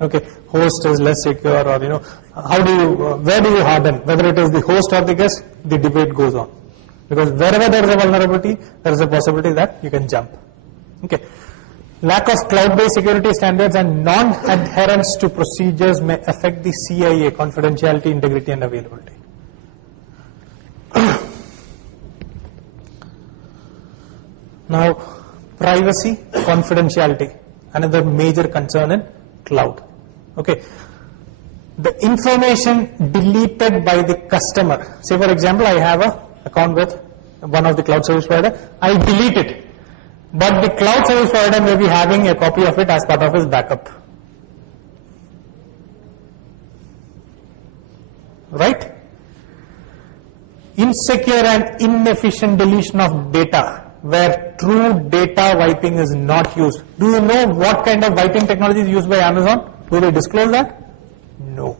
Okay, host is less secure, or how do you, where do you harden? Whether it is the host or the guest, the debate goes on. Because wherever there is a vulnerability, there is a possibility that you can jump. Okay. Lack of cloud-based security standards and non-adherence to procedures may affect the CIA, confidentiality, integrity, and availability. Now, privacy, confidentiality, another major concern in cloud. Okay. The information deleted by the customer. Say, for example, I have an account with one of the cloud service provider. I delete it. But the cloud service provider may be having a copy of it as part of his backup. Right? Insecure and inefficient deletion of data, where true data wiping is not used. Do you know what kind of wiping technology is used by Amazon? Do they disclose that? No.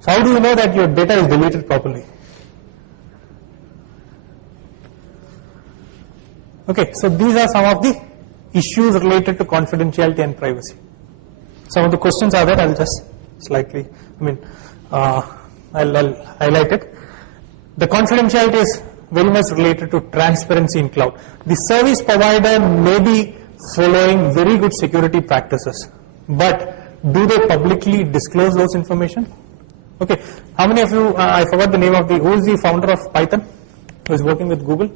So how do you know that your data is deleted properly? Okay, so these are some of the issues related to confidentiality and privacy. Some of the questions are there. I'll just slightly, I'll highlight it. The confidentiality is very much related to transparency in cloud. The service provider may be following very good security practices, but do they publicly disclose those information? Okay, how many of you, I forgot the name of who is the founder of Python, who is working with Google?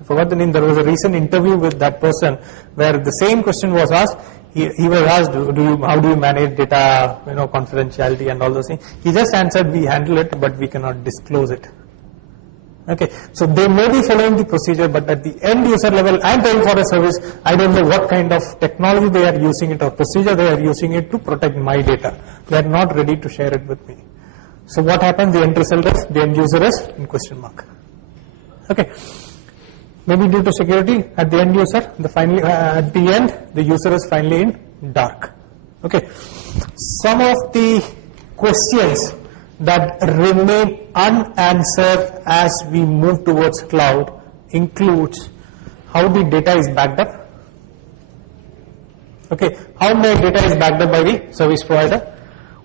I forgot the name. There was a recent interview with that person where the same question was asked. He was asked, how do you manage data, confidentiality and all those things. He just answered, we handle it, but we cannot disclose it. Okay, so they may be following the procedure, but at the end user level, I'm paying for a service. I don't know what kind of technology they are using it or procedure they are using it to protect my data. They are not ready to share it with me. So what happens? The end result is, the end user is in question mark. Okay. Maybe due to security, at the end user, at the end, the user is finally in dark. Okay. Some of the questions that remain unanswered as we move towards cloud includes how the data is backed up. Okay. How my data is backed up by the service provider.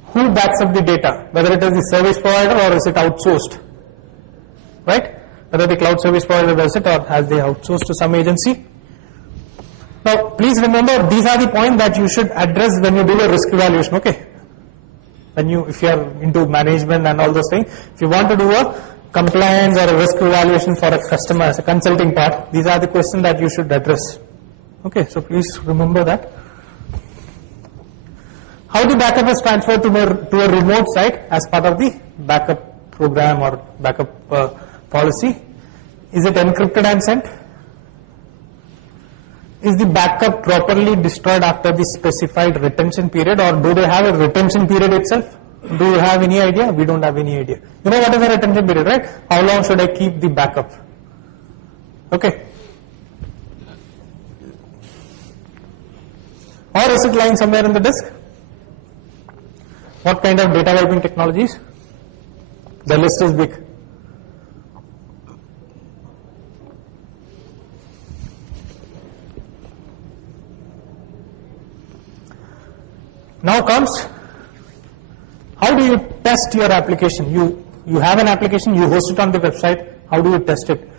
Who backs up the data? Whether it is the service provider or is it outsourced? Right? Whether the cloud service provider does it or has they outsourced to some agency. Now, please remember, these are the points that you should address when you do a risk evaluation, okay? If you are into management and all those things, if you want to do a compliance or a risk evaluation for a customer as a consulting part, these are the questions that you should address. Okay, so please remember that. How the backup is transferred to a remote site as part of the backup program or backup policy. Is it encrypted and sent? Is the backup properly destroyed after the specified retention period, or do they have a retention period itself? Do you have any idea? We don't have any idea. You know what is a retention period, right? How long should I keep the backup? Okay. Or is it lying somewhere in the disk? What kind of data wiping technologies? The list is big. Now comes, how do you test your application? You have an application, you host it on the website. How do you test it?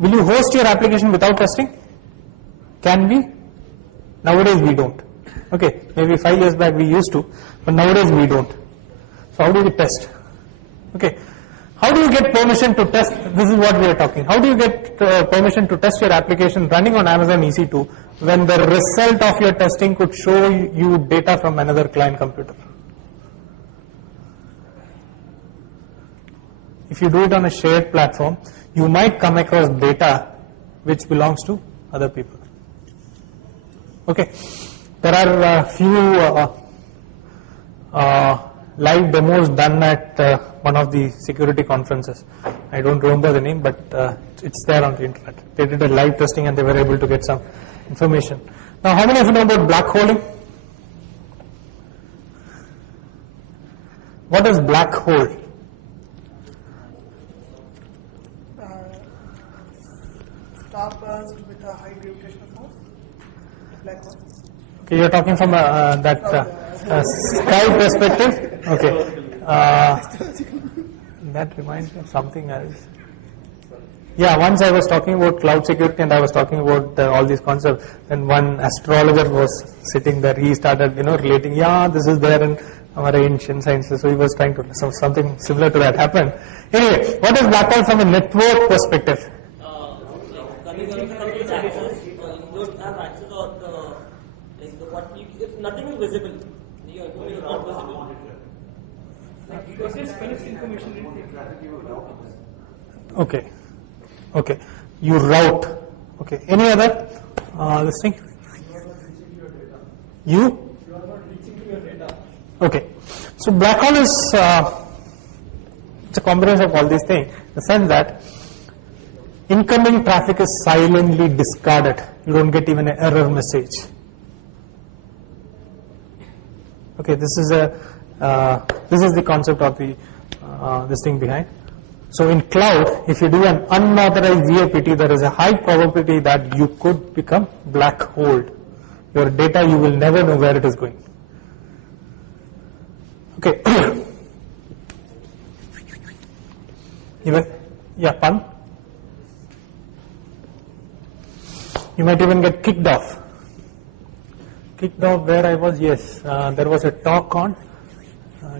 Will you host your application without testing? Can we? Nowadays we don't. Okay, maybe 5 years back we used to, but nowadays we don't. So how do we test? Okay, how do you get permission to test? This is what we are talking. How do you get permission to test your application running on Amazon EC2 when the result of your testing could show you data from another client computer? If you do it on a shared platform, you might come across data which belongs to other people. Okay, there are a few live demos done at one of the security conferences. I don't remember the name, but it's there on the internet. They did a live testing and they were able to get some information. Now, how many of you know about black holing? What is black hole? Starburst with a high gravitational force. Black hole. Okay, you're talking from that. Sky perspective. Okay. That reminds me of something else. Yeah, once I was talking about cloud security and I was talking about all these concepts, and one astrologer was sitting there. He started, relating. Yeah, this is there in our ancient sciences. So he was trying to something similar to that happened. Anyway, what is black hole from a network perspective? Coming access, you don't have access or nothing is visible. Your information is not visible. Okay. Okay. You route. Okay. Any other this thing? You? Okay. So black hole is it's a combination of all these things. In the sense that incoming traffic is silently discarded. You don't get even an error message. Okay. This is the concept of the this thing behind. So in cloud, if you do an unauthorized VAPT, there is a high probability that you could become black hole. Your data, you will never know where it is going. Okay. Pun. You might even get kicked off. Kicked off where I was, yes. There was a talk on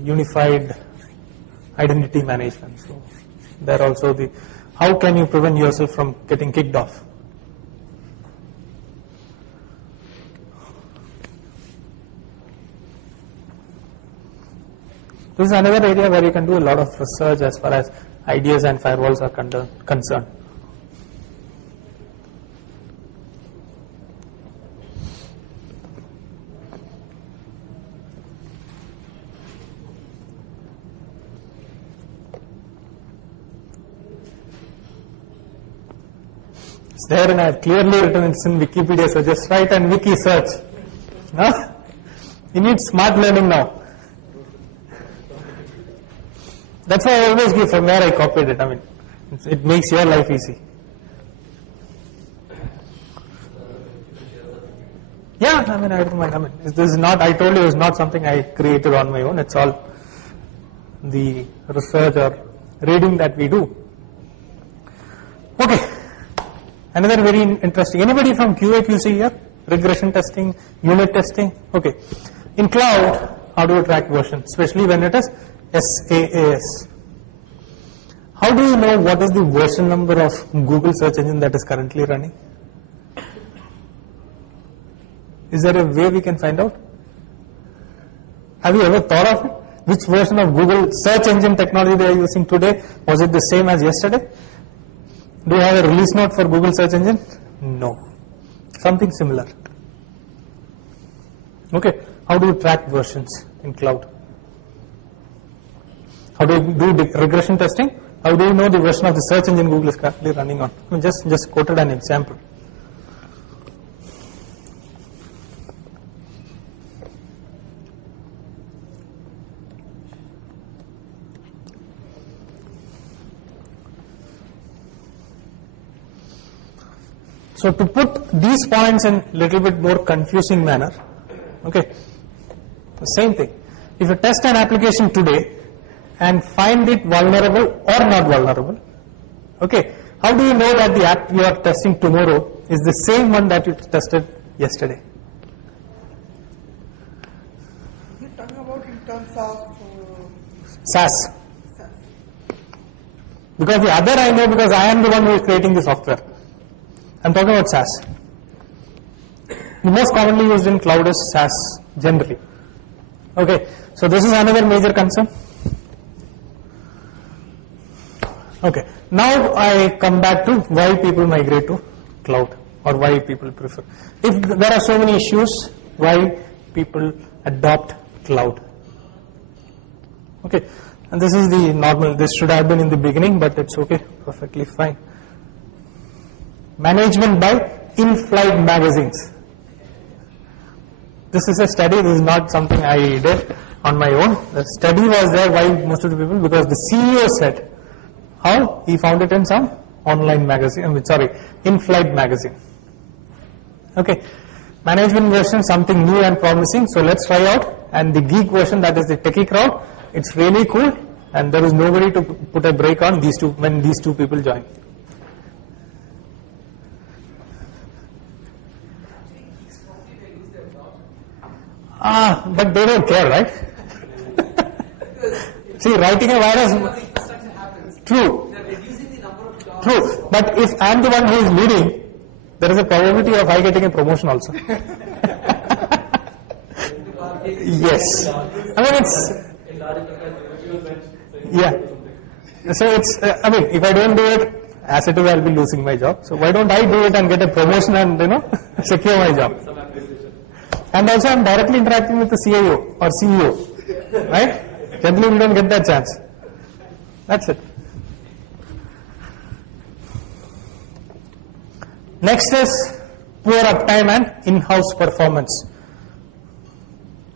unified identity management. So there also how can you prevent yourself from getting kicked off? This is another area where you can do a lot of research as far as ideas and firewalls are concerned. It's there and I have clearly written it's in Wikipedia, so just write and wiki search. No? You need smart learning now. That's why I always give from where I copied it. I mean, it makes your life easy. Yeah, I mean, I don't mind. I mean, this is not, I told you it's not something I created on my own. It's all the research or reading that we do. Okay. Another very interesting. Anybody from QA QC here? Regression testing, unit testing? Okay. In cloud, how do you track version? Especially when it is SaaS. How do you know what is the version number of Google search engine that is currently running? Is there a way we can find out? Have you ever thought of it? Which version of Google search engine technology they are using today? Was it the same as yesterday? Do you have a release note for Google search engine? No. Something similar. Okay. How do you track versions in cloud? How do you do regression testing? How do you know the version of the search engine Google is currently running on? I just quoted an example. So to put these points in little bit more confusing manner, okay, the same thing. If you test an application today and find it vulnerable or not vulnerable, okay, how do you know that the app you are testing tomorrow is the same one that you tested yesterday? You're talking about in terms of SaaS. Because the other I know because I am the one who is creating the software. I'm talking about SaaS. The most commonly used in cloud is SaaS generally. Okay, so this is another major concern. Okay, now I come back to why people migrate to cloud or why people prefer. If there are so many issues, why people adopt cloud. Okay, and this is the normal. This should have been in the beginning, but it's okay, perfectly fine. Management by in-flight magazines. This is a study. This is not something I did on my own. The study was there. Why most of the people? Because the CEO said, how? He found it in some online magazine. In-flight magazine. Okay. Management version, something new and promising. So let's try out and the geek version, that is the techie crowd. It's really cool, and there is nobody to put a break on these two when these two people join. But they don't care, right? See, writing a virus. True. True. But if I'm the one who is leading, there is a probability of I getting a promotion also. Yes. I mean, it's. Yeah. So it's. I mean, if I don't do it, as it is, I'll be losing my job. So why don't I do it and get a promotion and secure my job? And also, I'm directly interacting with the CIO or CEO, right? Generally, we don't get that chance. That's it. Next is poor uptime and in-house performance.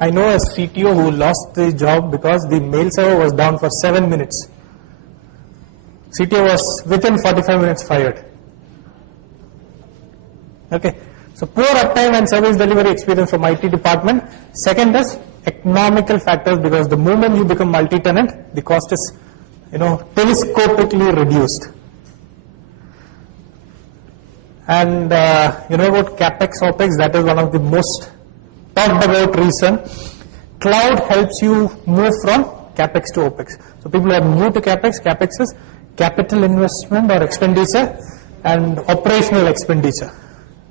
I know a CTO who lost the job because the mail server was down for 7 minutes. CTO was within 45 minutes fired. Okay. So poor uptime and service delivery experience from IT department. Second is economical factors, because the moment you become multi-tenant, the cost is, telescopically reduced. And about CapEx, OpEx, that is one of the most talked about reason. Cloud helps you move from CapEx to OpEx. So people are new to CapEx. CapEx is capital investment or expenditure, and operational expenditure.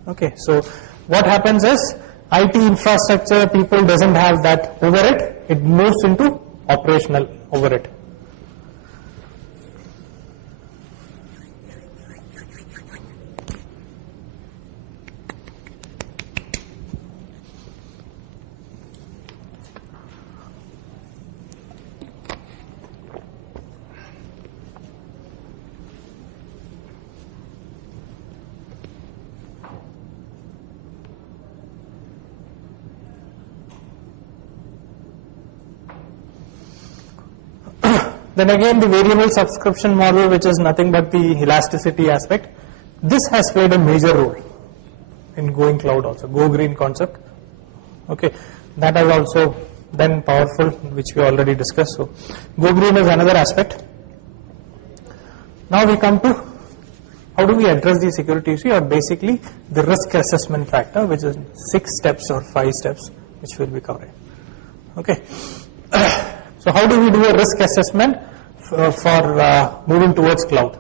Okay, so what happens is IT infrastructure people doesn't have that overhead. It moves into operational overhead. Then again, the variable subscription model, which is nothing but the elasticity aspect, this has played a major role in going cloud also. Go green concept. Okay, that is also then powerful, which we already discussed. So go green is another aspect. Now we come to how do we address the security issue, or basically the risk assessment factor, which is 6 steps or 5 steps, which we'll be covering. Okay. So how do we do a risk assessment for moving towards cloud?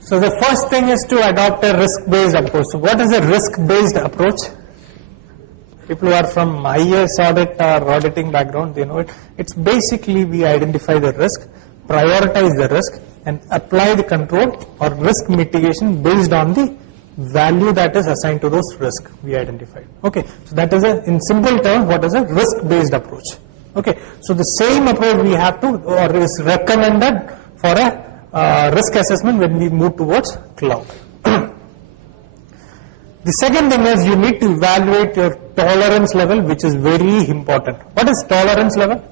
So the first thing is to adopt a risk-based approach. So what is a risk-based approach? People who are from IAS audit or auditing background, they know it. It's basically we identify the risk, prioritize the risk, and apply the control or risk mitigation based on the value that is assigned to those risks we identified. Okay, so that is in simple terms, what is a risk-based approach. Okay, so the same approach we have to, or is recommended for a risk assessment when we move towards cloud. The second thing is you need to evaluate your tolerance level, which is very important. What is tolerance level?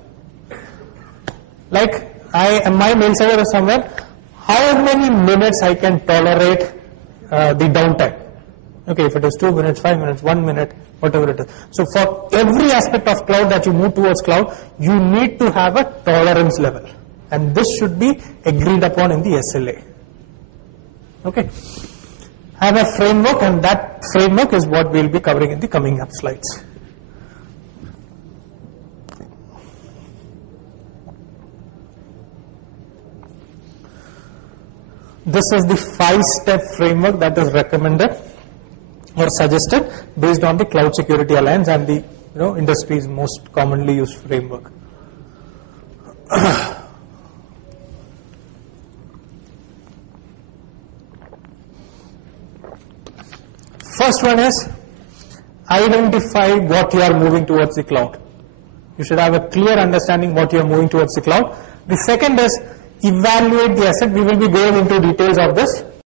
Like my mail server is somewhere, how many minutes I can tolerate the downtime? Okay, if it is 2 minutes, 5 minutes, 1 minute, whatever it is. So for every aspect of cloud that you move towards cloud, you need to have a tolerance level. And this should be agreed upon in the SLA. Okay. Have a framework, and that framework is what we'll be covering in the coming up slides. This is the 5-step framework that is recommended or suggested based on the Cloud Security Alliance and the industry's most commonly used framework. First one is identify what you are moving towards the cloud. You should have a clear understanding what you are moving towards the cloud. The second is evaluate the asset. We will be going into details of this